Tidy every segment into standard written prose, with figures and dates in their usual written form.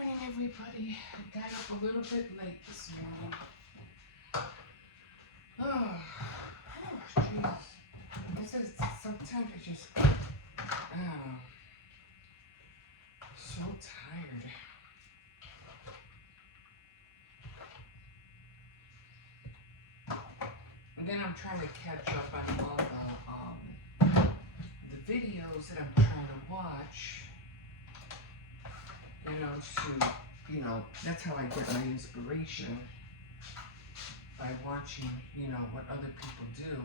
morning, everybody. I got up a little bit late this morning. Oh, jeez. I guess sometimes I just, so tired. And then I'm trying to catch up on all the videos that I'm trying to watch. That's how I get my inspiration, by watching, what other people do.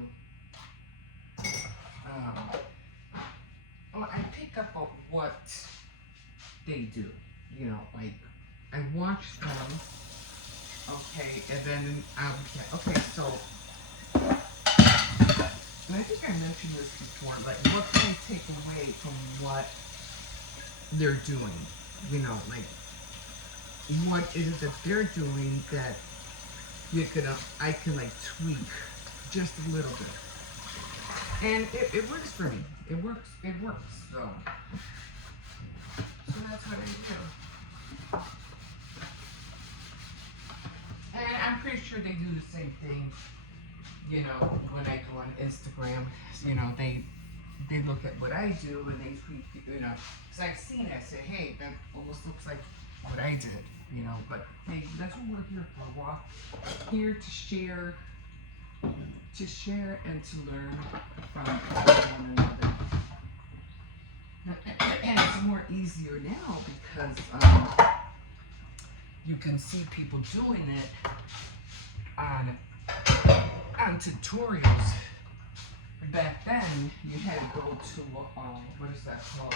I pick up on what they do, like, I watch them, okay, and then, so, and I think I mentioned this before, like, what can I take away from what they're doing, like, what is it that they're doing that I can like tweak just a little bit. And it works for me. It works. So that's what I do. And I'm pretty sure they do the same thing, when I go on Instagram. They look at what I do and they tweak, because I've seen it. I say, hey, that almost looks like what I did, but hey, that's what we're here for. We're here to share and to learn from one another. And it's more easier now because you can see people doing it on tutorials. Back then, you had to go to what is that called?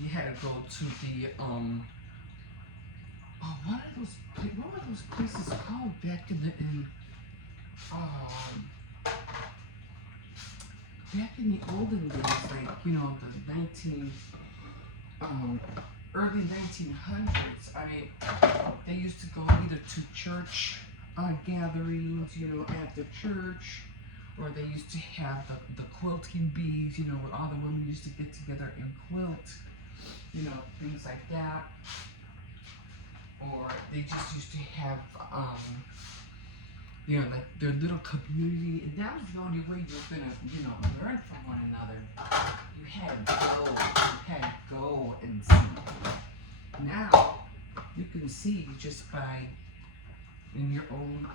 You had to go to the what were those places called back in the olden days, like, the early 1900s. I mean, they used to go either to church gatherings, at the church, or they used to have the quilting bees, where all the women used to get together and quilt, things like that. Or they just used to have, like their little community, and that was the only way you were gonna, learn from one another. You had to go and see. Now, you can see just by, in your own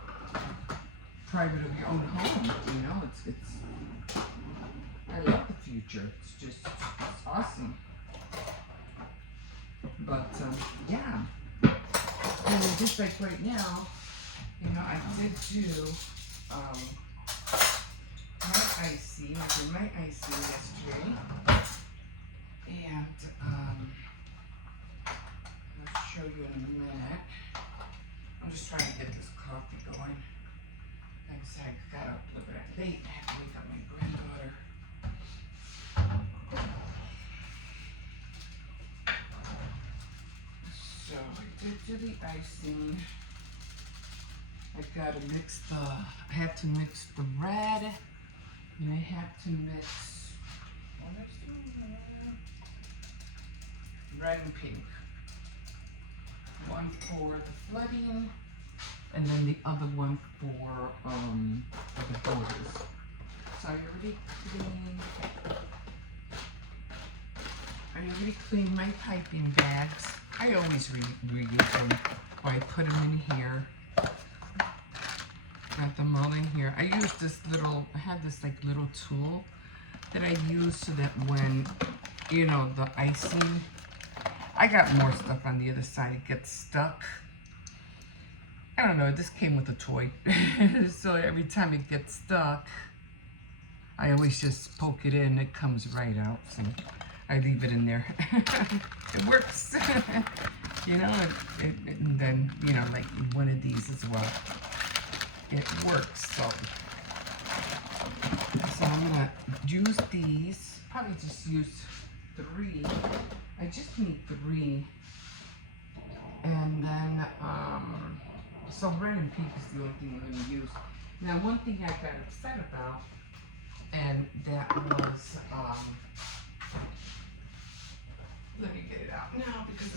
private of your own home, it's I love the future. It's awesome. But, yeah. And just like right now, I did do, my icing. I did my icing yesterday. And, I'll show you in a minute. I'm just trying to get this coffee going. Like I said, I got up a little bit late. I had to wake up my granddaughter. So I did do the icing. I have to mix the red, and I have to mix, red and pink. One for the flooding, and then the other one for the borders. So I already cleaned my piping bags. I always reuse them, or I put them in here. Got them all in here. I use I have this like little tool that I use so that when, the icing, I got more stuff on the other side, it gets stuck. I don't know, this came with a toy. So every time it gets stuck, I always just poke it in, it comes right out. So I leave it in there. It works. And then, like one of these as well. It works, so I'm gonna use these, probably just use 3. I just need 3, and then, so red and pink is the only thing I'm gonna use. Now, one thing I got upset about, and that was, let me get it out now because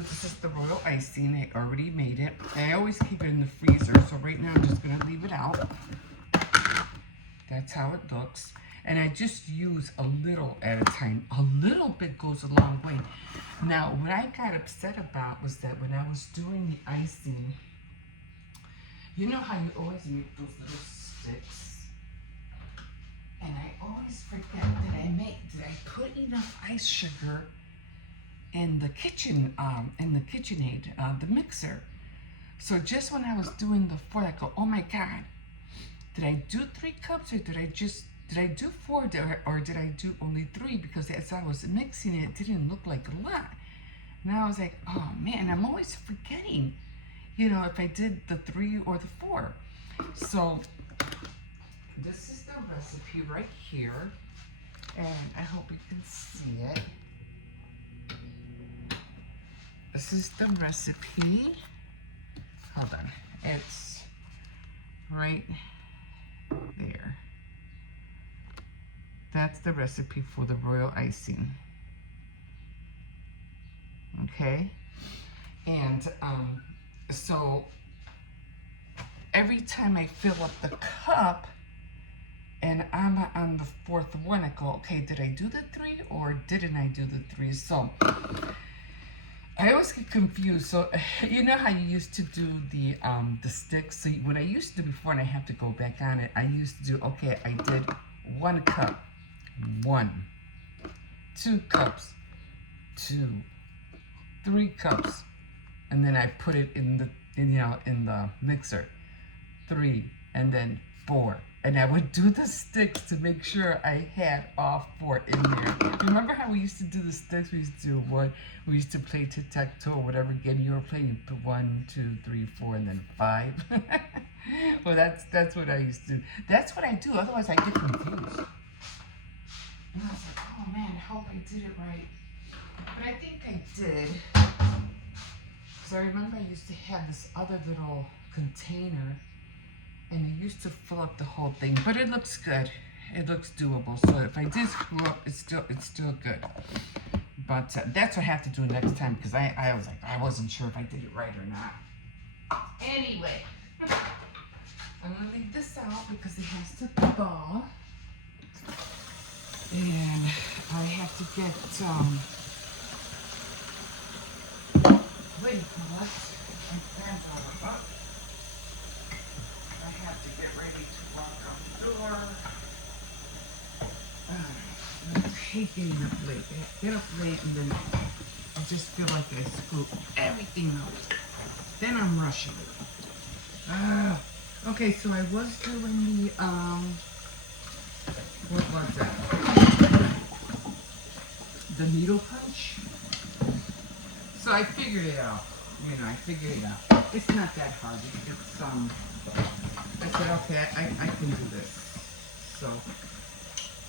this is the royal icing. I already made it. I always keep it in the freezer, so right now I'm just gonna leave it out. That's how it looks. And I just use a little at a time. A little bit goes a long way. Now, what I got upset about was that when I was doing the icing, you know how you always make those little sticks? And I always forget that I put enough ice sugar in the KitchenAid, the mixer. So just when I was doing the 4, I go, oh my God, did I do 3 cups or did I do 4 or did I do only 3? Because as I was mixing it, it didn't look like a lot. And I was like, oh man, I'm always forgetting, if I did the 3 or the 4. So this is the recipe right here. And I hope you can see it. This is the recipe. Hold on. It's right there. That's the recipe for the royal icing. Okay? And so every time I fill up the cup and I'm on the 4th one, I go, okay, did I do the 3 or didn't I do the 3? So I always get confused. So you know how you used to do the sticks? So what I used to do before, and I have to go back on it, I used to do, okay, I did 1 cup, 1, 2 cups, 2, 3 cups, and then I put it in the mixer, 3, and then 4. And I would do the sticks to make sure I had all 4 in there. Remember how we used to do the sticks? We used to do 1. We used to play tic-tac-toe or whatever game you were playing. You put 1, 2, 3, 4, and then 5. Well, that's what I used to do. That's what I do. Otherwise, I get confused. And I was like, oh man, I hope I did it right. But I think I did. Because I remember I used to have this other little container. And I used to fill up the whole thing, but it looks good. It looks doable. So if I did screw up, it's still good. But that's what I have to do next time because I was like, I wasn't sure if I did it right or not. Anyway, I'm gonna leave this out because it has to thaw, and I have to get what do you call it? My grandfather up. I have to get ready to walk out the door. I hate getting up late. I get up late and then I just feel like I screw everything up. Then I'm rushing. Okay, so I was doing the, what was that? The needle punch. So I figured it out. I figured it out. It's not that hard. It's, I said, okay, I can do this. So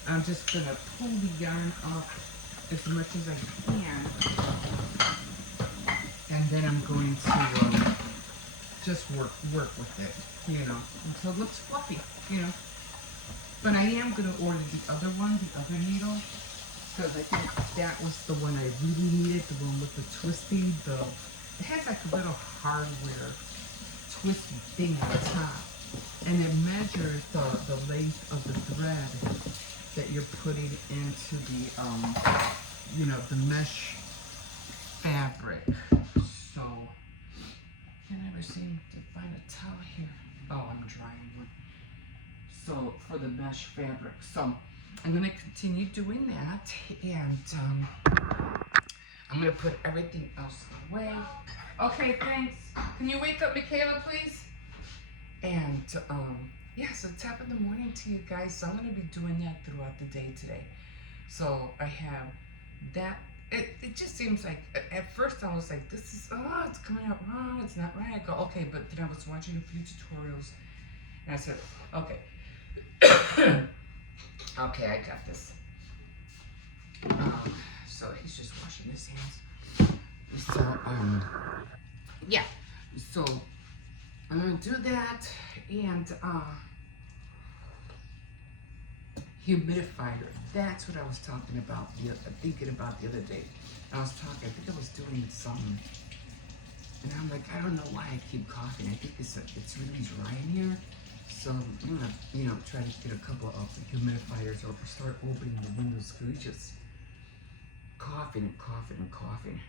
I'm just gonna pull the yarn up as much as I can, and then I'm going to just work with it, until it looks fluffy, But I am gonna order the other one, the other needle, because I think that was the one I really needed, the one with the twisty, it has like a little hardware twisty thing on top. And it measures the length of the thread that you're putting into the, the mesh fabric. So, I never seem to find a towel here. Oh, I'm drying one. So, for the mesh fabric. So, I'm going to continue doing that. And I'm going to put everything else away. Okay, thanks. Can you wake up Michaela, please? And yeah, so top of the morning to you guys. So I'm going to be doing that throughout the day today. So I have that. It just seems like, at first I was like, it's coming out wrong. It's not right. I go, okay, but then I was watching a few tutorials and I said, okay. Okay, I got this. So he's just washing his hands. So, yeah. So I'm gonna do that, and humidifier. That's what I was talking about. Thinking about the other day. I was talking. I think I was doing some And I'm like, I don't know why I keep coughing. I think it's really dry in here. So I'm gonna, try to get a couple of humidifiers or start opening the windows because he's just coughing and coughing and coughing.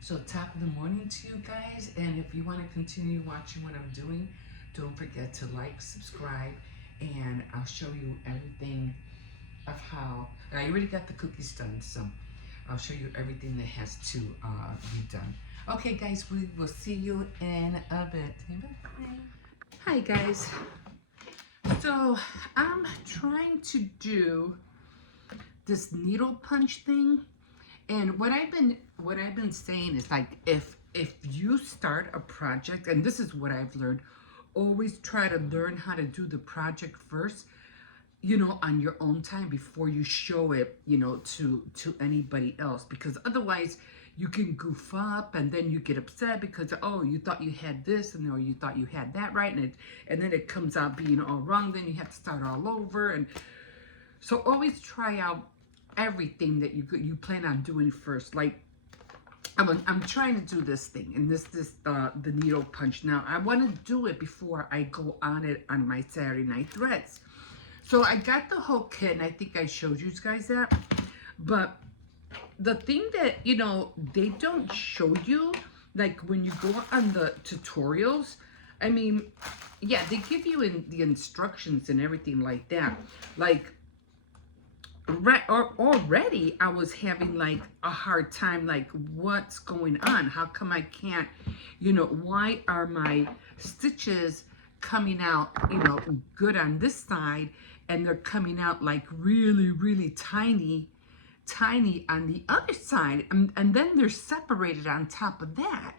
So top of the morning to you guys, and if you want to continue watching what I'm doing, don't forget to like, subscribe, and I'll show you everything of how, I already got the cookies done, so I'll show you everything that has to be done. Okay guys, we will see you in a bit. Bye. Hi guys. So I'm trying to do this needle punch thing, and what I've been saying is, like, if you start a project, and this is what I've learned, always try to learn how to do the project first, on your own time before you show it, to anybody else, because otherwise you can goof up and then you get upset because, oh, you thought you had this and or you thought you had that right, and then it comes out being all wrong. Then you have to start all over. And so always try out everything that you plan on doing first. Like I'm trying to do this thing, and this the needle punch. Now I want to do it before I go on it on my Saturday Night Threads. So I got the whole kit, and I think I showed you guys that. But the thing that, they don't show you, like when you go on the tutorials, I mean, yeah, they give you in the instructions and everything like that. Like, already I was having like a hard time, like, what's going on? How come I can't, why are my stitches coming out, good on this side, and they're coming out like really, really tiny on the other side, and then they're separated on top of that.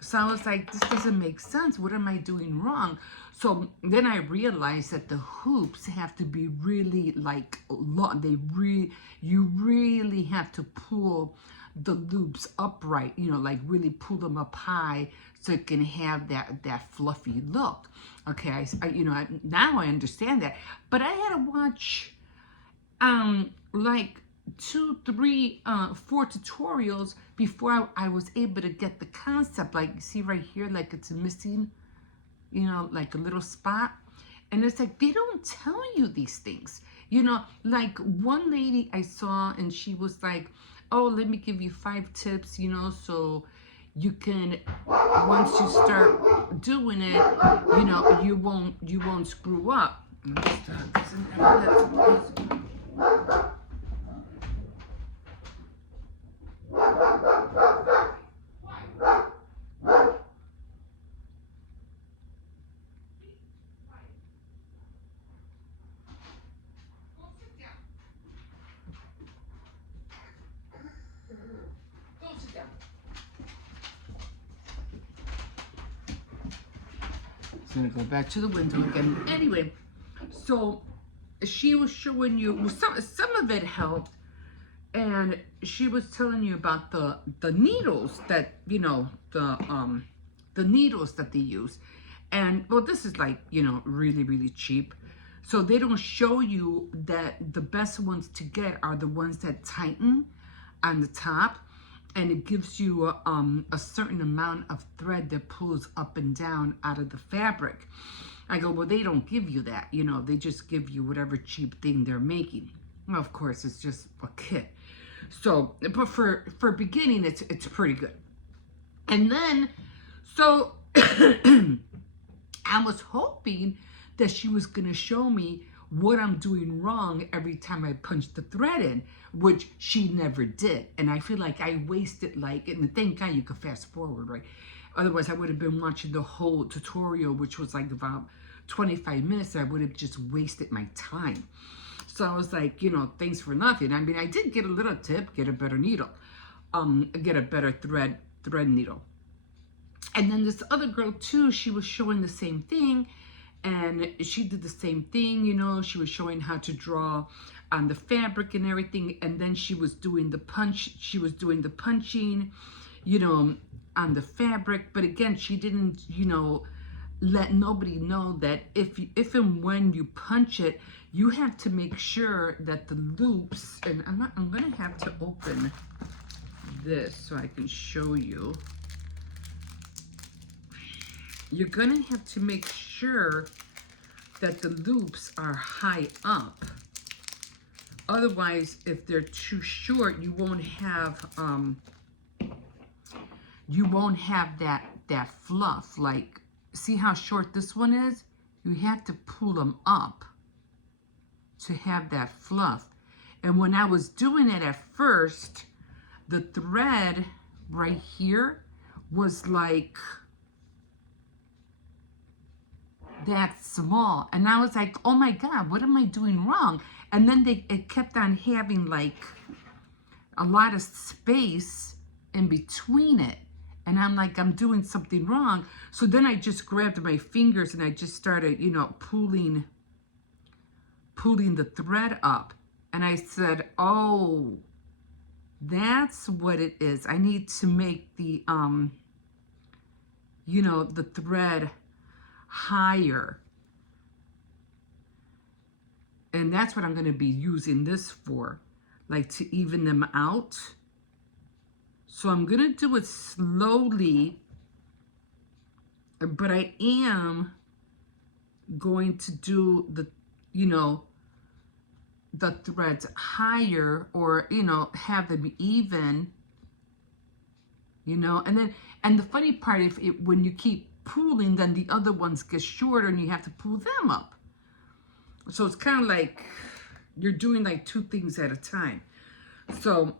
So I was like, this doesn't make sense. What am I doing wrong? So then I realized that the hoops have to be really like long. You really have to pull the loops upright, like really pull them up high so it can have that fluffy look. Okay, now I understand that. But I had to watch like 2, 3, 4 tutorials before I was able to get the concept. Like, see right here, like it's missing, like a little spot. And it's like, they don't tell you these things. Like one lady I saw, and she was like, oh, let me give you 5 tips, so you can, once you start doing it, you won't screw up. It's gonna go back to the window again. Anyway, so she was showing you, well, some of it helped, and she was telling you about the needles that, the needles that they use. And well, this is like, really, really cheap. So they don't show you that the best ones to get are the ones that tighten on the top, and it gives you a certain amount of thread that pulls up and down out of the fabric. I go, well, they don't give you that, they just give you whatever cheap thing they're making. Well, of course, it's just a kit. So, but for beginning, it's pretty good. And then, so I was hoping that she was gonna show me what I'm doing wrong every time I punch the thread in, which she never did. And I feel like I wasted, like, and thank God you could fast forward, right? Otherwise, I would have been watching the whole tutorial, which was like about 25 minutes. I would have just wasted my time. So I was like, thanks for nothing. I mean, I did get a little tip: get a better needle, get a better thread needle. And then this other girl too, she was showing the same thing. And she did the same thing, she was showing how to draw on the fabric and everything. And then she was doing the punching, on the fabric. But again, she didn't, let nobody know that if and when you punch it, you have to make sure that the loops, and I'm gonna have to open this so I can show you. You're gonna have to make sure that the loops are high up. Otherwise, if they're too short, you won't have that fluff. Like, see how short this one is? You have to pull them up to have that fluff. And when I was doing it at first, the thread right here was like that small. And I was like, oh my God, what am I doing wrong? And then it kept on having like a lot of space in between it. And I'm like, I'm doing something wrong. So then I just grabbed my fingers and I just started, you know, pulling the thread up. And I said, oh, that's what it is. I need to make the, you know, the thread higher. And that's what I'm going to be using this for, like to even them out. So I'm going to do it slowly, but I am going to do the, you know, the threads higher, or, you know, have them even, you know. And then, and the funny part, when you keep pulling, then the other ones get shorter and you have to pull them up. So it's kind of like you're doing like two things at a time. So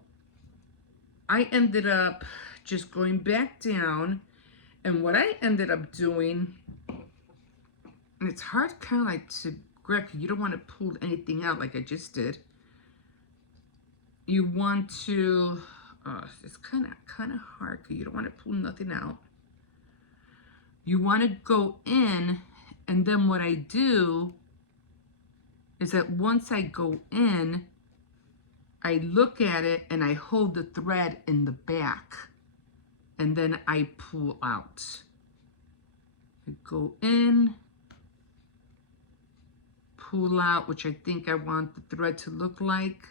I ended up just going back down, and what I ended up doing, and it's hard kind of like to grab, you don't want to pull anything out like I just did. You want to, it's kind of hard because you don't want to pull nothing out. You want to go in, and then what I do is that once I go in, I look at it and I hold the thread in the back, and then I pull out. I go in, pull out, which I think I want the thread to look like,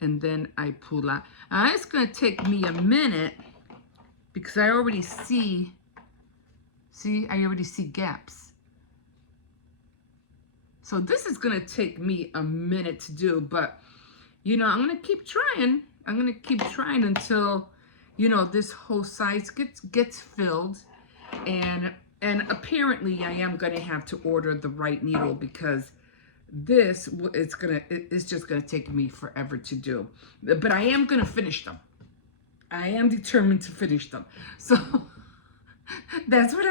and then I pull out. Now, it's going to take me a minute because I already see gaps. So this is going to take me a minute to do, but, you know, I'm going to keep trying. I'm going to keep trying until, you know, this whole size gets filled. And apparently I am going to have to order the right needle, because this, it's just going to take me forever to do. But I am going to finish them. I am determined to finish them. So that's what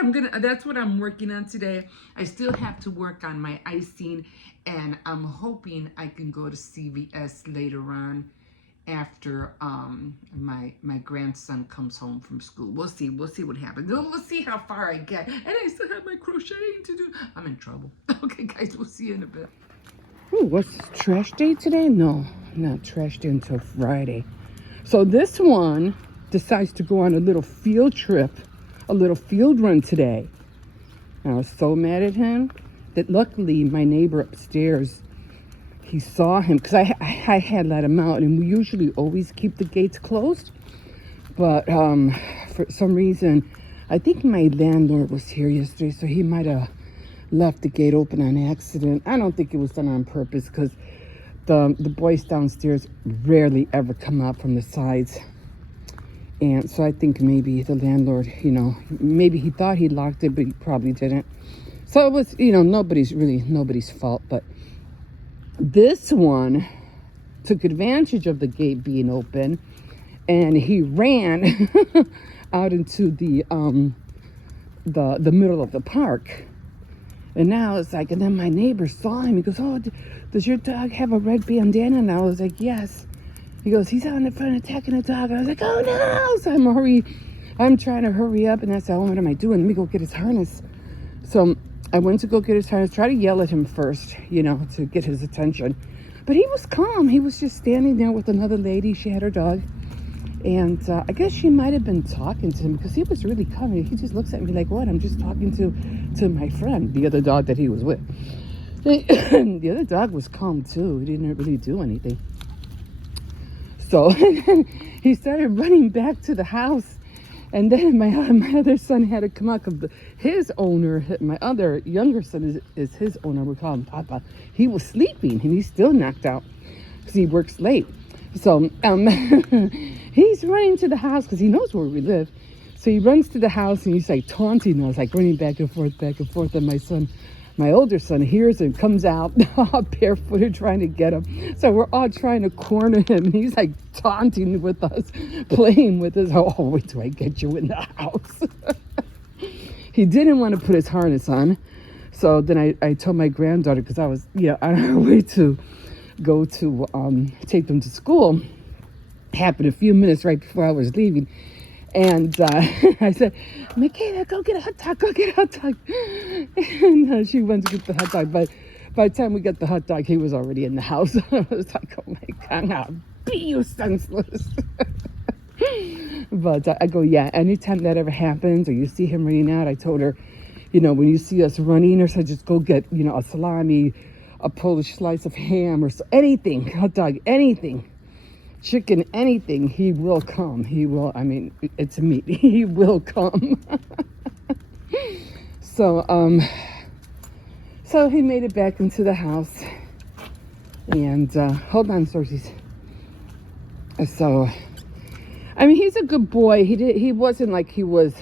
I'm working on today. I still have to work on my icing, and I'm hoping I can go to CVS later on after my grandson comes home from school. We'll see what happens. We'll see how far I get. And I still have my crocheting to do. I'm in trouble. Okay, guys, we'll see you in a bit. Ooh, what's trash day today? No, not trash day until Friday. So this one decides to go on a little field trip, a little field run today. And I was so mad at him that luckily my neighbor upstairs, he saw him, because I had let him out, and we usually always keep the gates closed. But for some reason, I think my landlord was here yesterday, so he might have left the gate open on accident. I don't think it was done on purpose, because the boys downstairs rarely ever come out from the sides. And so I think maybe the landlord, you know, maybe he thought he locked it, but he probably didn't. So it was, you know, nobody's fault. But this one took advantage of the gate being open, and he ran out into the middle of the park. And now it's like, and then my neighbor saw him. He goes, "Oh, does your dog have a red bandana?" And I was like, "Yes." He goes, "He's out in the front attacking a dog." And I was like, "Oh no!" So I'm trying to hurry up, and I said, "Oh, what am I doing? Let me go get his harness." So I went to go get his harness, try to yell at him first, you know, to get his attention. But he was calm. He was just standing there with another lady. She had her dog. And I guess she might have been talking to him, because he was really calm. He just looks at me like, "What? I'm just talking to my friend," the other dog that he was with. The other dog was calm too. He didn't really do anything. So he started running back to the house. And then my other son had to come out because his owner, my other younger son is his owner. We call him Papa. He was sleeping and he's still knocked out because he works late. So he's running to the house because he knows where we live. So he runs to the house and he's like taunting us, like running back and forth. And my son, my older son, hears him, comes out all barefooted trying to get him. So we're all trying to corner him. And he's like taunting with us, playing with us. Oh, wait till I get you in the house. He didn't want to put his harness on. So then I told my granddaughter, because I was, on our way to go to take them to school. Happened a few minutes right before I was leaving. And I said, Michaela, go get a hot dog, go get a hot dog. And she went to get the hot dog. But by the time we got the hot dog, he was already in the house. I was like, oh my God, I'll be you senseless. But I go, yeah, anytime that ever happens or you see him running out, I told her, when you see us running or so, just go get, a salami, a Polish slice of ham or so, anything, hot dog, anything. Chicken, anything, he will come. He will, it's meat. He will come. So he made it back into the house. And, hold on, Sorsies. So, he's a good boy. He wasn't like he was,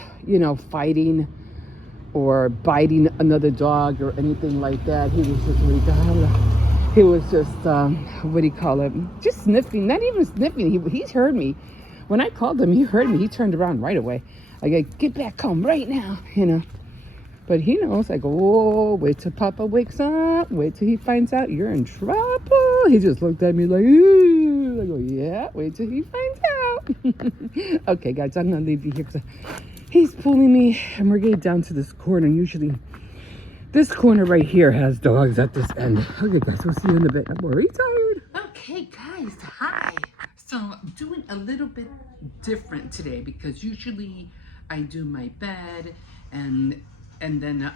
fighting or biting another dog or anything like that. He was just really He was just, what do you call it? Just sniffing, not even sniffing. He's heard me. When I called him, he heard me. He turned around right away. I go, get back home right now, But he knows. I go, oh, wait till Papa wakes up. Wait till he finds out you're in trouble. He just looked at me like, ooh. I go, yeah, wait till he finds out. Okay, guys, I'm going to leave you here because he's pulling me. And we're getting down to this corner. Usually this corner right here has dogs at this end. Okay, guys, we'll see you in a bit. I'm already tired. Okay, guys, hi. So I'm doing a little bit different today because usually I do my bed and then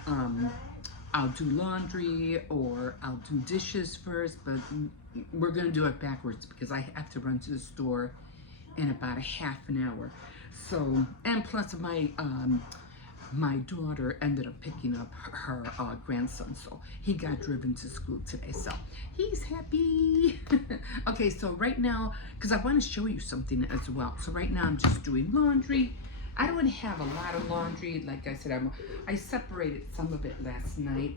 I'll do laundry or I'll do dishes first, but we're gonna do it backwards because I have to run to the store in about a half an hour. So, and plus my daughter ended up picking up her grandson, so he got driven to school today, so he's happy. Okay, so right now, because I want to show you something as well. So right now I'm just doing laundry. I don't have a lot of laundry. Like I said, I separated some of it last night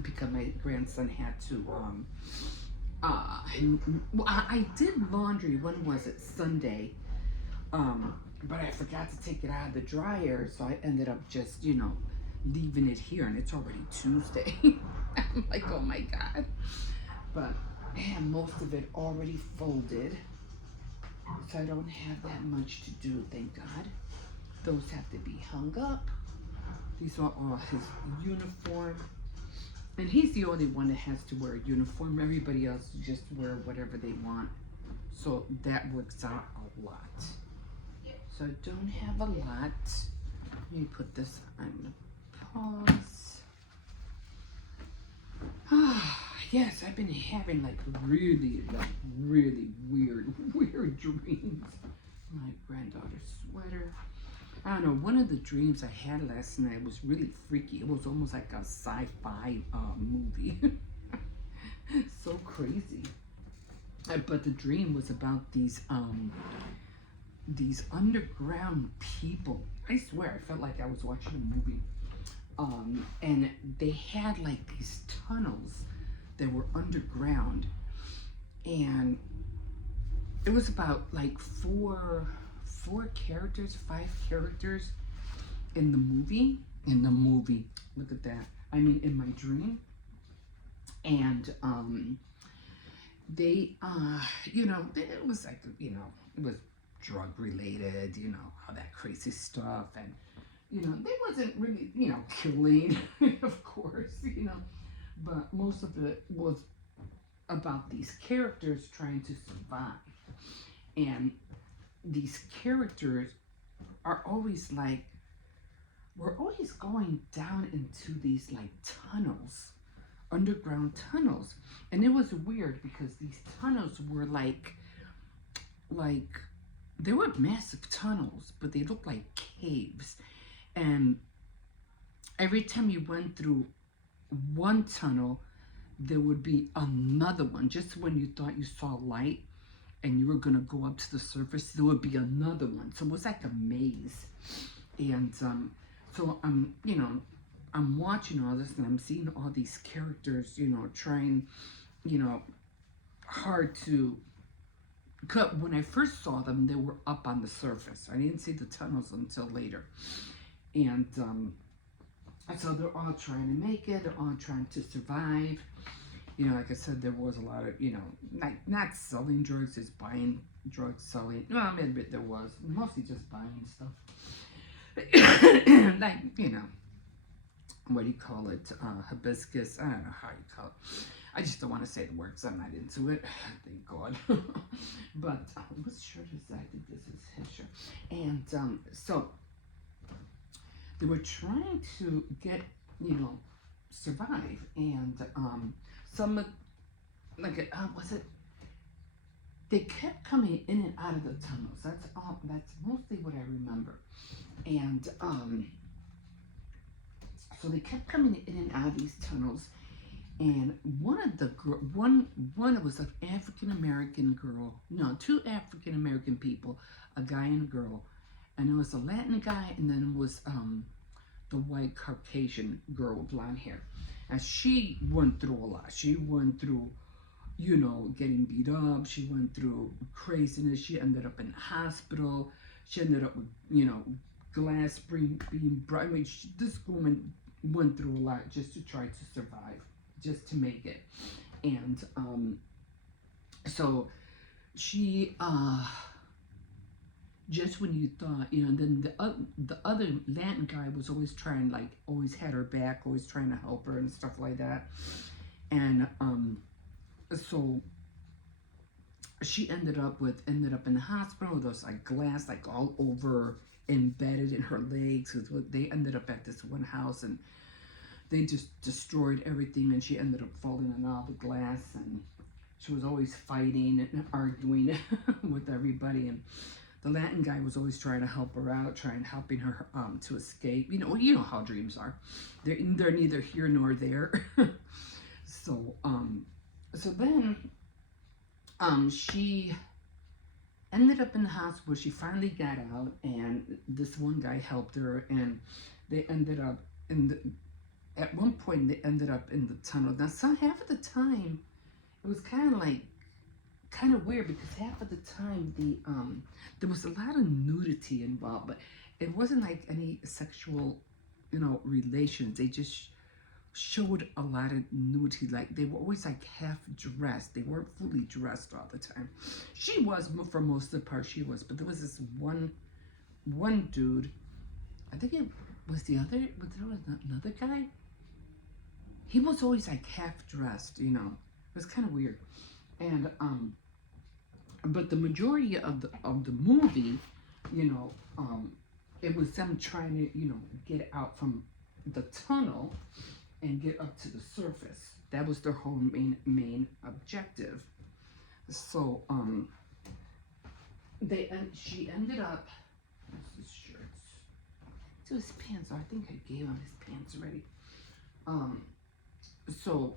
because my grandson had to I did laundry. When was it? Sunday. But I forgot to take it out of the dryer, so I ended up just, leaving it here, and it's already Tuesday. I'm like, oh my God. But I have most of it already folded, so I don't have that much to do, thank God. Those have to be hung up. These are all his uniform. And he's the only one that has to wear a uniform. Everybody else just wear whatever they want. So that works out a lot. So I don't have a lot. Let me put this on pause. Yes, I've been having really weird dreams. My granddaughter's sweater. I don't know, one of the dreams I had last night was really freaky. It was almost like a sci-fi movie. So crazy. But the dream was about these underground people. I swear, I felt like I was watching a movie. And they had these tunnels that were underground. And it was about four characters, 5 characters in the movie. Look at that. In my dream. And they it was it was drug related, all that crazy stuff, and they wasn't really killing, of course, but most of it was about these characters trying to survive. And these characters are always we're always going down into these tunnels, underground tunnels. And it was weird because these tunnels were like, they weren't massive tunnels, but they looked like caves. And every time you went through one tunnel, there would be another one. Just when you thought you saw light and you were gonna go up to the surface, there would be another one. So it was like a maze. And so I'm watching all this and I'm seeing all these characters, trying, hard to cut. When I first saw them, they were up on the surface. I didn't see the tunnels until later. And so they're all trying to make it, they're all trying to survive. Like I said, there was a lot of, like not selling drugs, just buying drugs, selling. Well, I mean, there was mostly just buying stuff. Like, what do you call it? Hibiscus. I don't know how you call it. I just don't want to say the word because I'm not into it. Thank God. But whose shirt is that? I think this is his shirt. And so they were trying to get, survive. And some, like, was it? They kept coming in and out of the tunnels. That's mostly what I remember. And so they kept coming in and out of these tunnels. And one was an African American girl. No, two African American people, a guy and a girl, and it was a Latin guy, and then it was the white Caucasian girl with blonde hair. And she went through a lot. She went through, getting beat up. She went through craziness. She ended up in the hospital. She ended up with, glass being brought. I mean, this woman went through a lot just to try to survive, just to make it. And so she, just when you thought, and then the other Latin guy was always trying, like, always had her back, always trying to help her and stuff like that. And so she ended up in the hospital with those, like, glass, like, all over, embedded in her legs. They ended up at this one house and they just destroyed everything, and she ended up falling on all the glass, and she was always fighting and arguing with everybody. And the Latin guy was always trying to help her out, helping her to escape. You know how dreams are. They're neither here nor there. So then she ended up in the hospital. She finally got out, and this one guy helped her, and they ended up at one point they ended up in the tunnel. Now, half of the time, it was kind of weird, because half of the time there was a lot of nudity involved, but it wasn't like any sexual, relations. They just showed a lot of nudity. Like, they were always like half dressed. They weren't fully dressed all the time. She was, for most of the part, she was, but there was this one dude. I think it was there was another guy. He was always like half dressed, It was kind of weird. And but the majority of the movie, it was them trying to, get out from the tunnel and get up to the surface. That was their whole main objective. So she ended up. What's his shirts? So his pants. I think I gave him his pants already. So,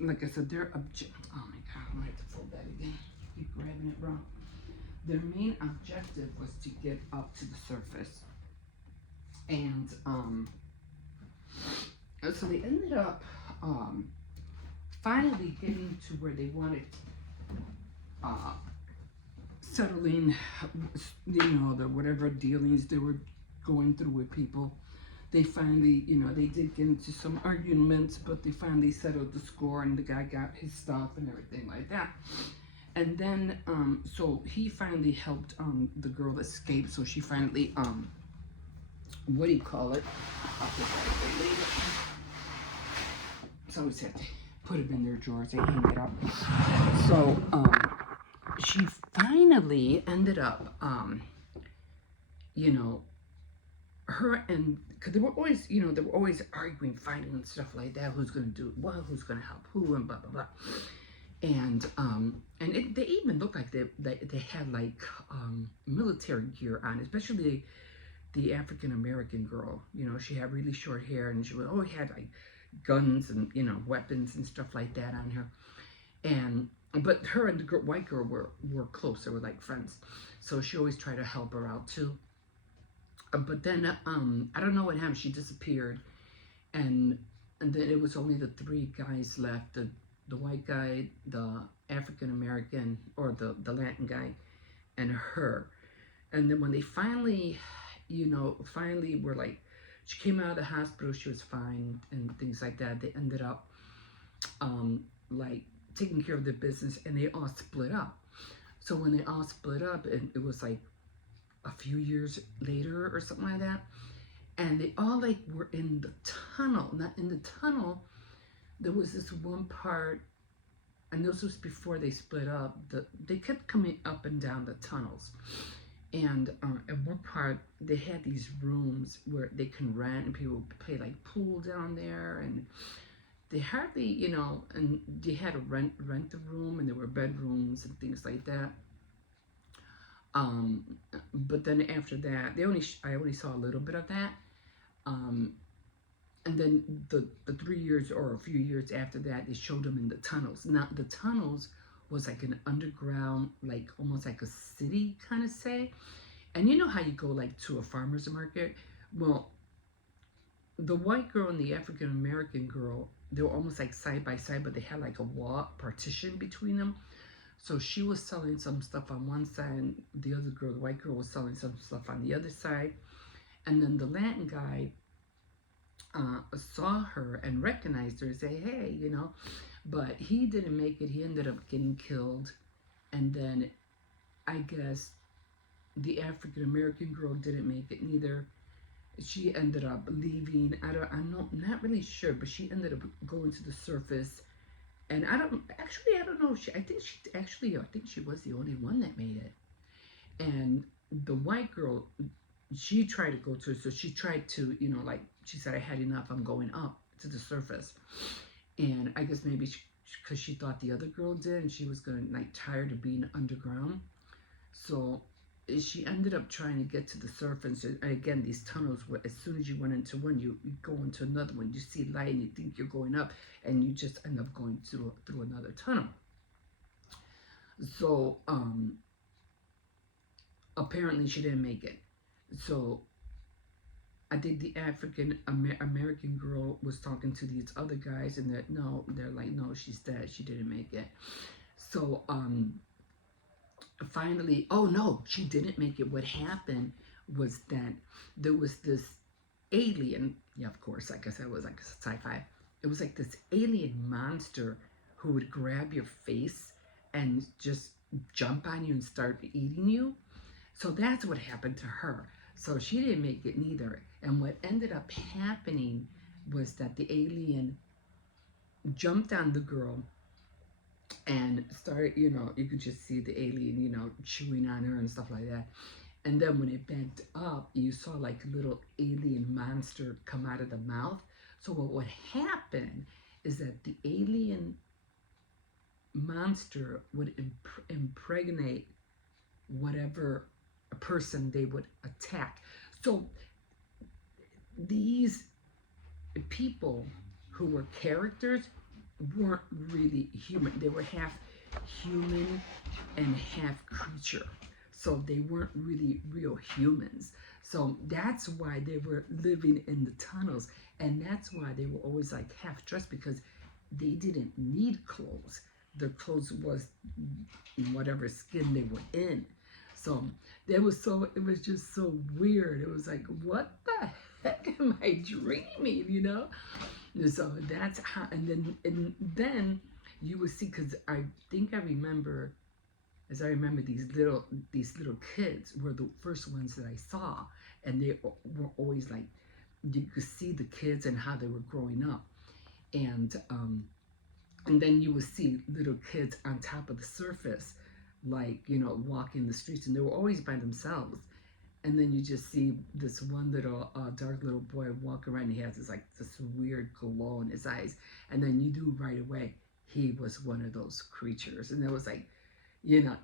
like I said, oh my God, I'm gonna have to fold that again. Keep grabbing it wrong. Their main objective was to get up to the surface, and so they ended up finally getting to where they wanted, settling, the whatever dealings they were going through with people. They finally, they did get into some arguments, but they finally settled the score, and the guy got his stuff and everything like that. And then, so he finally helped the girl escape. So she finally, what do you call it? So always have to put it in their drawers. They hang it up. So she finally ended up, her and, because they were always, they were always arguing, fighting and stuff like that. Who's going to do what? Who's going to help who? And blah, blah, blah. And they even looked like they had like military gear on, especially the African American girl. You know, she had really short hair, and she would always had like guns and weapons and stuff like that on her. And but her and the white girl were close. They were like friends, so she always tried to help her out too. But then I don't know what happened. She disappeared, and then it was only the three guys left: the white guy, the African American, or the Latin guy, and her. And then when they finally, finally were like, she came out of the hospital, she was fine and things like that. They ended up like taking care of their business, and they all split up. So when they all split up, and it was like a few years later or something like that, and they all like were in the tunnel. Not in the tunnel, there was this one part, and this was before they split up. They kept coming up and down the tunnels, and at one part they had these rooms where they can rent, and people would play like pool down there, and they hardly, and they had to rent the room, and there were bedrooms and things like that. But then after that, I only saw a little bit of that. And then the 3 years or a few years after that, they showed them in the tunnels. Now the tunnels was like an underground, like almost like a city kind of say. And you know how you go like to a farmer's market? Well, the white girl and the African American girl, they were almost like side by side, but they had like a wall partition between them. So she was selling some stuff on one side, and the other girl, the white girl, was selling some stuff on the other side. And then the Latin guy saw her and recognized her and say, hey, but he didn't make it. He ended up getting killed. And then I guess the African American girl didn't make it neither. She ended up leaving. I'm not really sure, but she ended up going to the surface. And I don't know. I think she was the only one that made it. And the white girl, she tried to go to, so she tried to, like she said, I had enough. I'm going up to the surface. And I guess maybe because she thought the other girl did, and she was going to like tired of being underground. So she ended up trying to get to the surface. And again, these tunnels were, as soon as you went into one, you go into another one. You see light and you think you're going up, and you just end up going through another tunnel. So apparently she didn't make it. So I think the African American girl was talking to these other guys, and they're like, no, she's dead. She didn't make it. So finally, oh no, she didn't make it. What happened was that there was this alien. Yeah, of course, like I said, it was like sci-fi. It was like this alien monster who would grab your face and just jump on you and start eating you. So that's what happened to her. So she didn't make it neither. And what ended up happening was that the alien jumped on the girl and started, you could just see the alien, chewing on her and stuff like that. And then when it bent up, you saw like a little alien monster come out of the mouth. So what would happen is that the alien monster would impregnate whatever person they would attack. So these people who were characters weren't really human. They were half human and half creature. So they weren't really real humans. So that's why they were living in the tunnels. And that's why they were always like half dressed, because they didn't need clothes. Their clothes was whatever skin they were in. So it was just so weird. It was like, what the heck am I dreaming, So that's how, and then you would see, because I think I remember, as I remember, these little kids were the first ones that I saw, and they were always like, you could see the kids and how they were growing up, and then you would see little kids on top of the surface, like, walking the streets, and they were always by themselves. And then you just see this one little dark little boy walk around, and he has this weird glow in his eyes. And then you knew right away he was one of those creatures. And it was like, You know,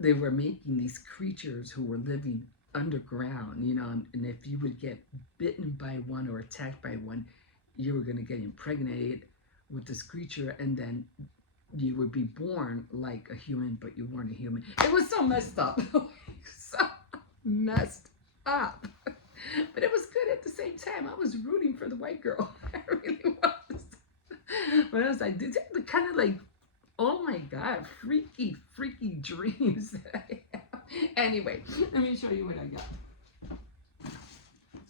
they were making these creatures who were living underground, you know, and if you would get bitten by one or attacked by one, you were going to get impregnated with this creature, and then you would be born like a human, but you weren't a human. It was so messed up. So messed up. But it was good at the same time. I was rooting for the white girl. I really was. But I was like, these are the kind of like, oh my God, freaky dreams that I have. Anyway, let me show you what I got.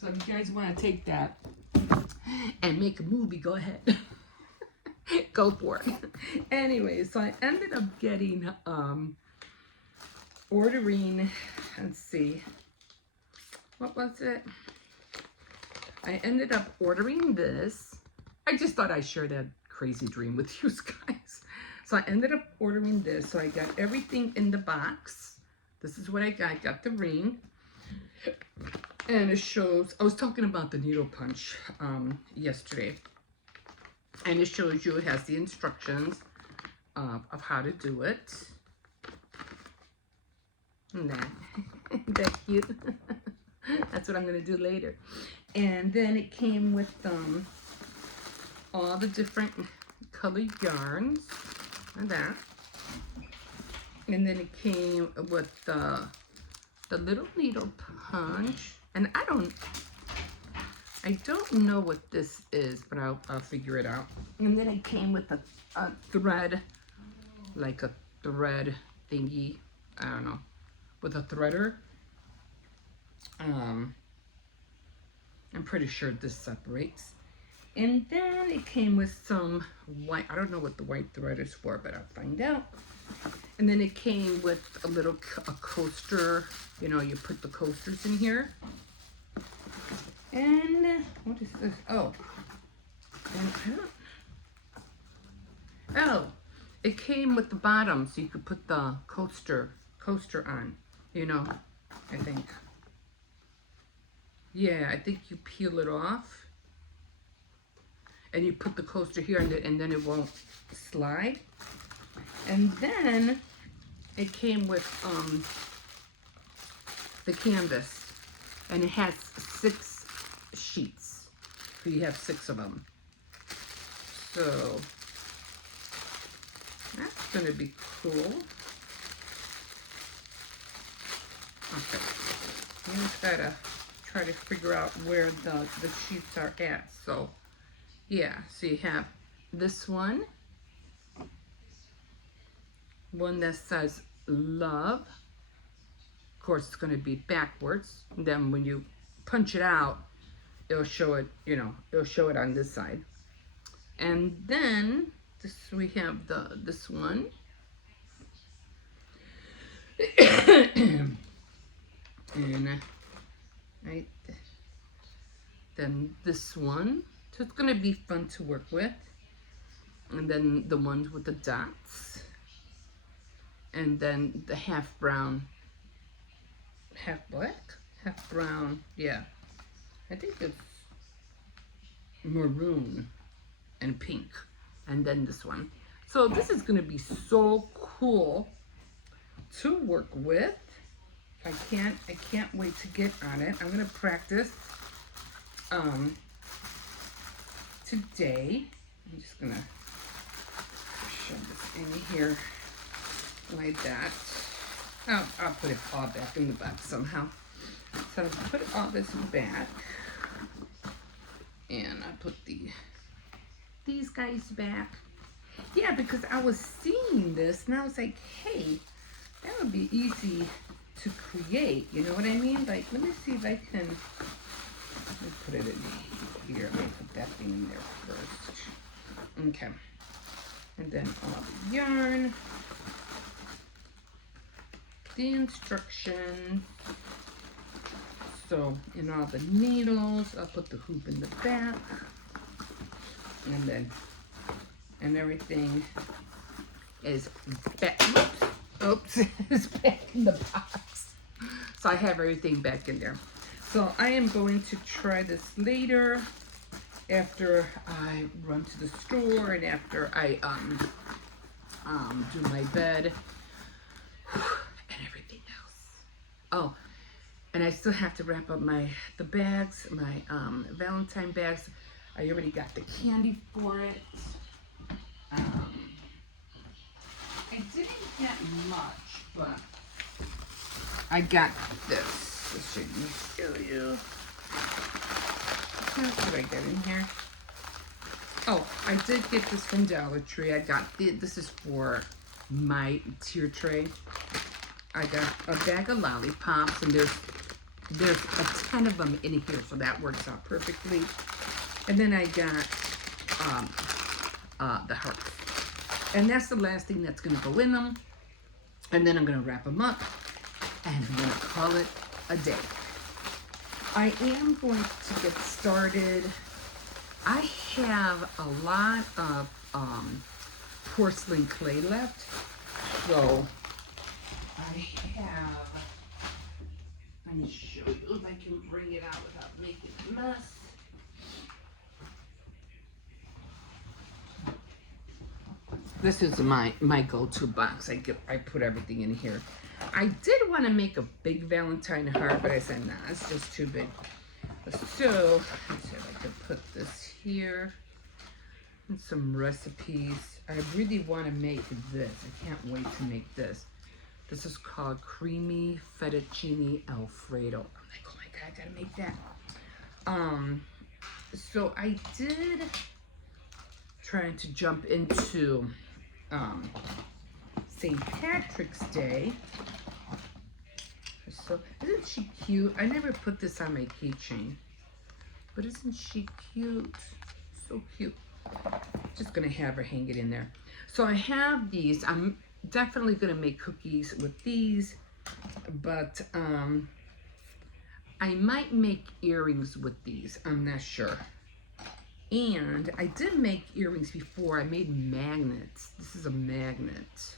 So if you guys want to take that and make a movie, go ahead. Go for it. Anyway, so I ended up getting, ordering, let's see, what was it? I ended up ordering this. I just thought I'd share that crazy dream with you guys. So I ended up ordering this. So I got everything in the box. This is what I got. I got the ring. And it shows, I was talking about the needle punch yesterday. And it shows you, it has the instructions of how to do it. And that cute. That's what I'm going to do later. And then it came with all the different colored yarns and that. And then it came with the little needle punch. And I don't know what this is, but I'll figure it out. And then it came with a thread, like a thread thingy, I don't know, with a threader. I'm pretty sure this separates. And then it came with some white, I don't know what the white thread is for, but I'll find out. And then it came with a coaster, you know, you put the coasters in here. And what is this? Oh, it came with the bottom, so you could put the coaster on. You know, I think. Yeah, I think you peel it off, and you put the coaster here, and then it won't slide. And then it came with the canvas, and it has 6 sheets. So you have 6 of them. So that's gonna be cool. Okay, you gotta try to figure out where the sheets are at. So yeah, so you have this one that says love. Of course, it's going to be backwards. And then when you punch it out, it'll show it, you know, it'll show it on this side. And then we have this one. And right, then this one. So it's going to be fun to work with. And then the ones with the dots. And then the half brown, half black, half brown, yeah. I think it's maroon and pink. And then this one. So this is going to be so cool to work with. I can't wait to get on it. I'm going to practice today. I'm just going to shove this in here like that. I'll put it all back in the box somehow. So I put all this back, and I put these guys back. Yeah, because I was seeing this and I was like, hey, that would be easy to create. You know what I mean? Like, let me see if I can. Let me put it in here. Let me put that thing in there first. Okay. And then all the yarn. The instructions. So in all the needles, I'll put the hoop in the back, and everything is back. Oops, is back in the box. So I have everything back in there. So I am going to try this later, after I run to the store and after I do my bed, and everything else. Oh, and I still have to wrap up the bags, my Valentine bags. I already got the candy for it. I didn't get much, but I got this. This should show you. What did I get in here? Oh, I did get this from Dollar Tree. I got this is for my tier tray. I got a bag of lollipops, and there's a ton of them in here, so that works out perfectly. And then I got the hearts. And that's the last thing that's going to go in them. And then I'm going to wrap them up, and I'm going to call it a day. I am going to get started. I have a lot of porcelain clay left. So I have, let me show you if I can bring it out without making a mess. This is my go-to box. I put everything in here. I did want to make a big Valentine heart, but I said, nah, it's just too big. So, let's see if I can put this here. And some recipes. I really want to make this. I can't wait to make this. This is called Creamy Fettuccine Alfredo. I'm like, oh my God, I gotta make that. So I did try to jump into St. Patrick's Day. So isn't she cute? I never put this on my keychain, but isn't she cute? So cute. Just gonna have her hang it in there. So I have these. I'm definitely gonna make cookies with these, but I might make earrings with these. I'm not sure. And I did make earrings before. I made magnets. This is a magnet.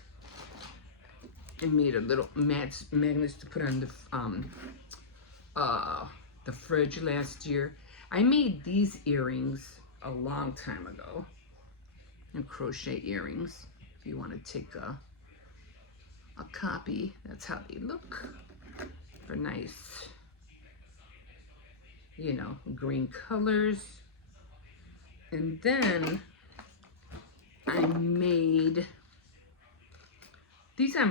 I made a little magnets to put on the fridge last year. I made these earrings a long time ago. And crochet earrings. If you want to take a copy, that's how they look. For nice, you know, green colors. And then I made, these are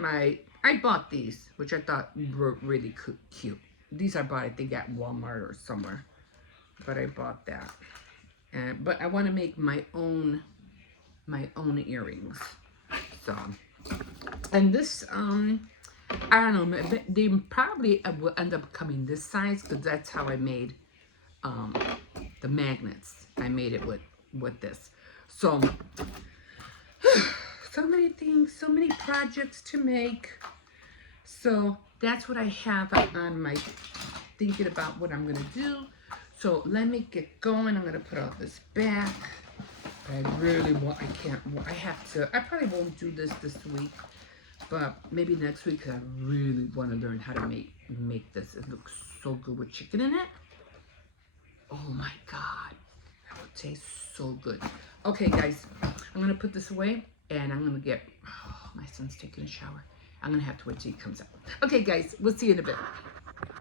I bought these, which I thought were really cute. These I bought, I think, at Walmart or somewhere. But I bought that. But I want to make my own earrings. So, and this, I don't know, they probably will end up coming this size, because that's how I made the magnets. I made it with this. So, so many things, so many projects to make. So that's what I have on my thinking about what I'm gonna do. So let me get going. I'm gonna put all this back. I really want, I probably won't do this week, but maybe next week, because I really want to learn how to make this. It looks so good with chicken in it. Oh my God, that would taste so good. Okay, guys, I'm gonna put this away, and I'm gonna get, my son's taking a shower. I'm gonna have to wait till he comes out. Okay, guys, we'll see you in a bit.